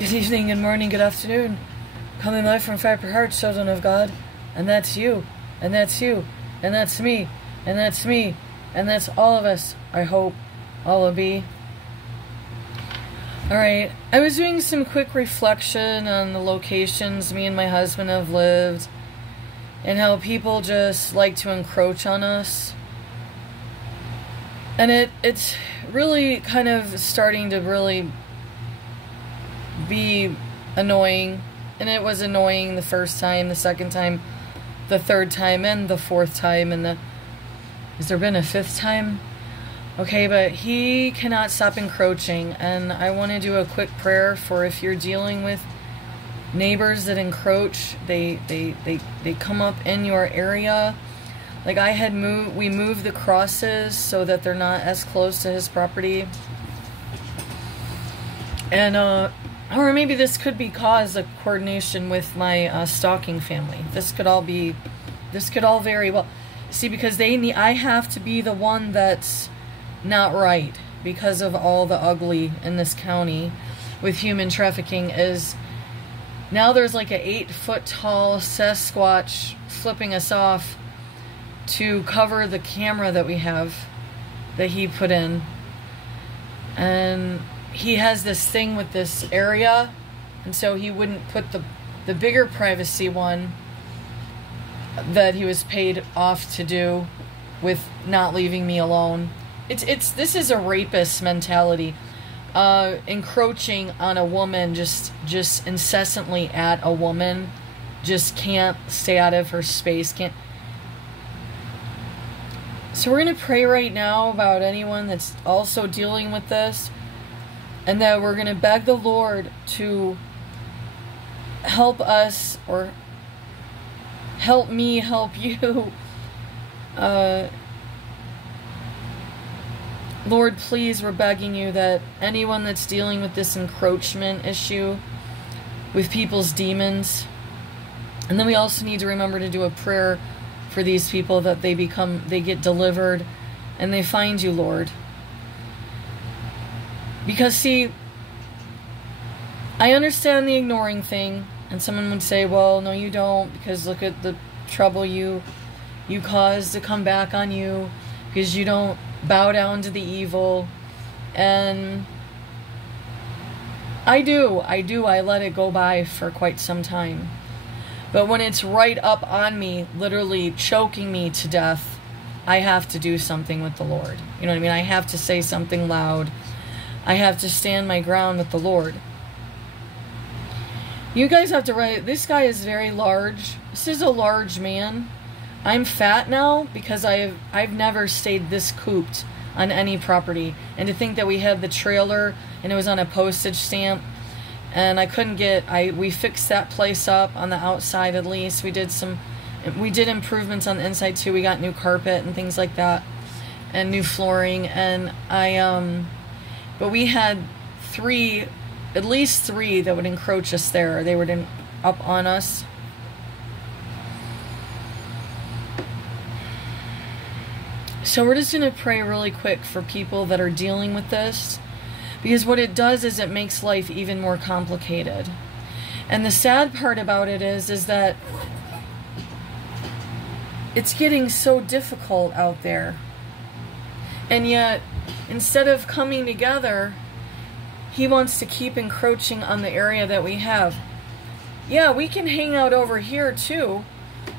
Good evening, good morning, good afternoon. Coming live from Viper Heart, children of God. And that's you. And that's you. And that's me. And that's me. And that's all of us, I hope. All will be. Alright, I was doing some quick reflection on the locations me and my husband have lived. And how people just like to encroach on us. And it's really kind of starting to really be annoying. And it was annoying the first time, the second time, the third time, and the fourth time, and has there been a fifth time? Okay, but he cannot stop encroaching, and I want to do a quick prayer for if you're dealing with neighbors that encroach, they come up in your area. Like we moved the crosses so that they're not as close to his property. And or maybe this could be cause of coordination with my stalking family. This could all very well. See, because I have to be the one that's not right because of all the ugly in this county with human trafficking. Is now there's like an 8-foot tall Sasquatch flipping us off to cover the camera that we have that he put in. And he has this thing with this area, and so he wouldn't put the bigger privacy one that he was paid off to do with not leaving me alone. This is a rapist mentality, encroaching on a woman, just incessantly at a woman, just can't stay out of her space, can't. So we're going to pray right now about anyone that's also dealing with this, and that we're going to beg the Lord to help us, or help me help you. Lord, please, we're begging you that anyone that's dealing with this encroachment issue, with people's demons, and then we also need to remember to do a prayer for these people, that they get delivered and they find you, Lord. Because, see, I understand the ignoring thing, and someone would say, well, no, you don't, because look at the trouble you caused to come back on you, because you don't bow down to the evil. And I do. I let it go by for quite some time. But when it's right up on me, literally choking me to death, I have to do something with the Lord. You know what I mean? I have to say something loud. I have to stand my ground with the Lord. You guys have to write, this guy is very large. This is a large man. I'm fat now because I've never stayed this cooped on any property. And to think that we had the trailer and it was on a postage stamp, and I couldn't we fixed that place up on the outside at least. We did improvements on the inside too. We got new carpet and things like that, and new flooring. And but we had at least three that would encroach us there. They were up on us. So we're just going to pray really quick for people that are dealing with this. Because what it does is it makes life even more complicated. And the sad part about it is that it's getting so difficult out there. And yet, instead of coming together, he wants to keep encroaching on the area that we have. Yeah, we can hang out over here too.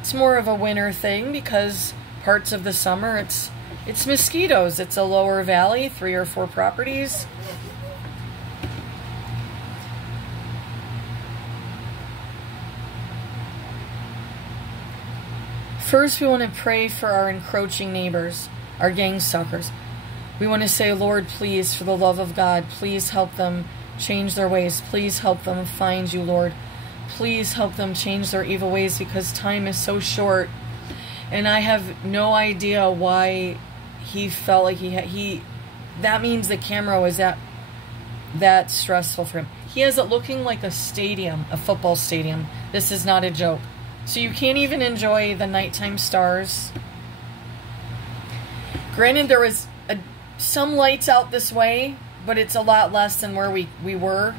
It's more of a winter thing because parts of the summer it's mosquitoes. It's a lower valley, 3 or 4 properties. First, we want to pray for our encroaching neighbors, our gang stalkers. We want to say, Lord, please, for the love of God, please help them change their ways. Please help them find you, Lord. Please help them change their evil ways, because time is so short. And I have no idea why he felt like that means the camera was that stressful for him. He has it looking like a stadium, a football stadium. This is not a joke. So you can't even enjoy the nighttime stars. Granted, there was some lights out this way, but it's a lot less than where we were.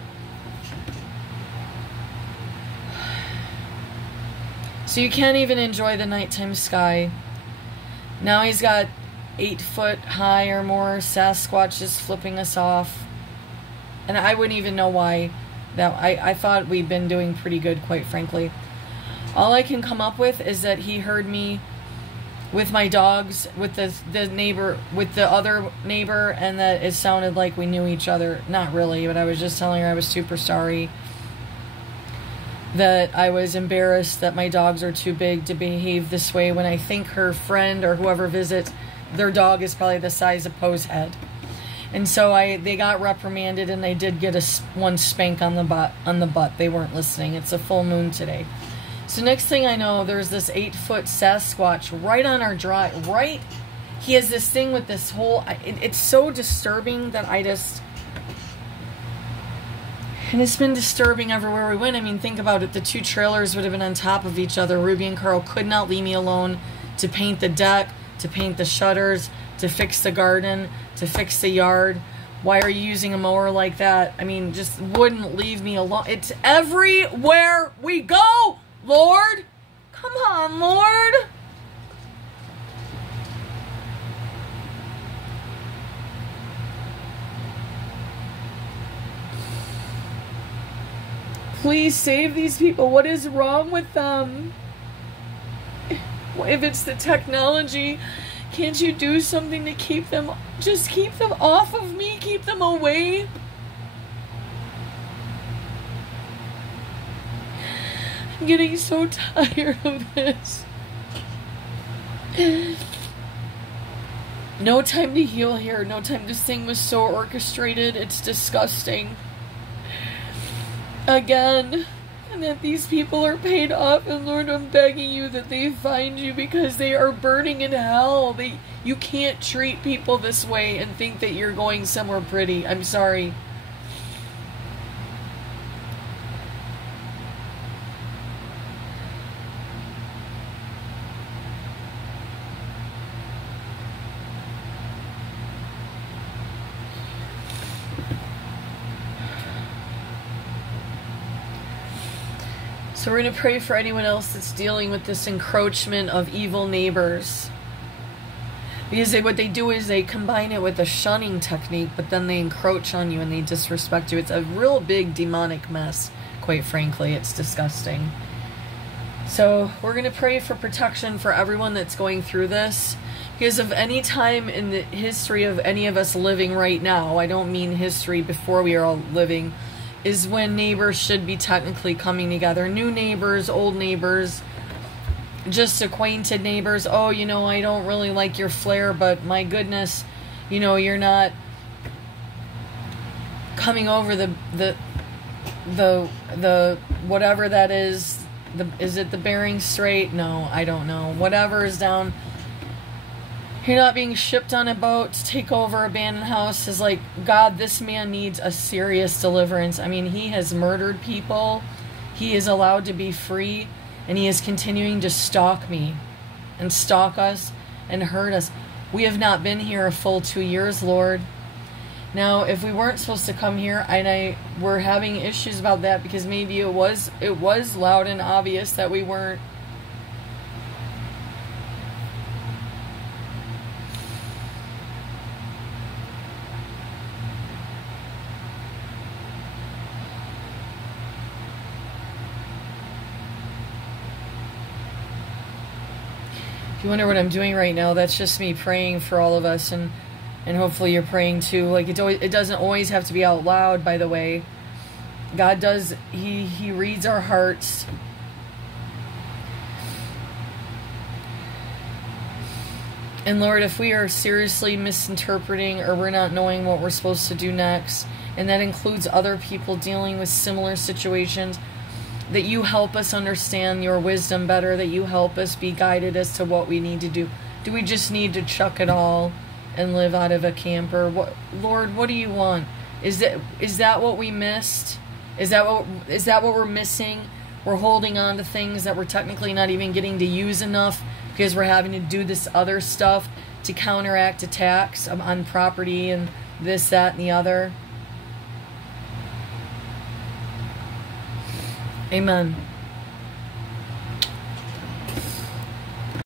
So you can't even enjoy the nighttime sky. Now he's got 8 foot high or more Sasquatches flipping us off. And I wouldn't even know why. I thought we'd been doing pretty good, quite frankly. All I can come up with is that he heard me with my dogs, with the neighbor, with the other neighbor, and that it sounded like we knew each other. Not really, but I was just telling her I was super sorry. That I was embarrassed that my dogs are too big to behave this way when I think her friend or whoever visits, their dog is probably the size of Poe's head. And so they got reprimanded, and they did get one spank on the butt. They weren't listening. It's a full moon today. So next thing I know, there's this 8 foot Sasquatch right on our drive. Right, he has this thing with this whole. It's so disturbing that I just. And it's been disturbing everywhere we went. I mean, think about it. The 2 trailers would have been on top of each other. Ruby and Carl could not leave me alone to paint the deck, to paint the shutters, to fix the garden, to fix the yard. Why are you using a mower like that? I mean, just wouldn't leave me alone. It's everywhere we go, Lord. Come on, Lord. Please save these people. What is wrong with them? If it's the technology, can't you do something to keep them, just keep them off of me, keep them away? I'm getting so tired of this. No time to heal here, no time. This thing was so orchestrated, it's disgusting. Again, and that these people are paid off, and Lord, I'm begging you that they find you, because they are burning in hell. You can't treat people this way and think that you're going somewhere pretty. I'm sorry. So we're going to pray for anyone else that's dealing with this encroachment of evil neighbors. Because what they do is they combine it with a shunning technique, but then they encroach on you and they disrespect you. It's a real big demonic mess, quite frankly. It's disgusting. So we're going to pray for protection for everyone that's going through this. Because of any time in the history of any of us living right now, I don't mean history before we are all living, is when neighbors should be technically coming together. New neighbors, old neighbors, just acquainted neighbors. Oh, you know, I don't really like your flair, but my goodness, you know, you're not coming over the whatever that is. Is it the Bering Strait? No, I don't know. Whatever is down. You're not being shipped on a boat to take over abandoned house. Is like, God, this man needs a serious deliverance. I mean, he has murdered people. He is allowed to be free, and he is continuing to stalk me and stalk us and hurt us. We have not been here a full 2 years, Lord. Now, if we weren't supposed to come here, and we're having issues about that, because maybe it was loud and obvious that we weren't. If you wonder what I'm doing right now, that's just me praying for all of us, and hopefully you're praying too. Like, it doesn't always have to be out loud, by the way. God does, he reads our hearts. And Lord, if we are seriously misinterpreting, or we're not knowing what we're supposed to do next, and that includes other people dealing with similar situations, that you help us understand your wisdom better, that you help us be guided as to what we need to do. Do we just need to chuck it all and live out of a camper? What, Lord, what do you want? Is that what we missed? Is that what we're missing? We're holding on to things that we're technically not even getting to use enough because we're having to do this other stuff to counteract attacks on property and this, that, and the other. Amen.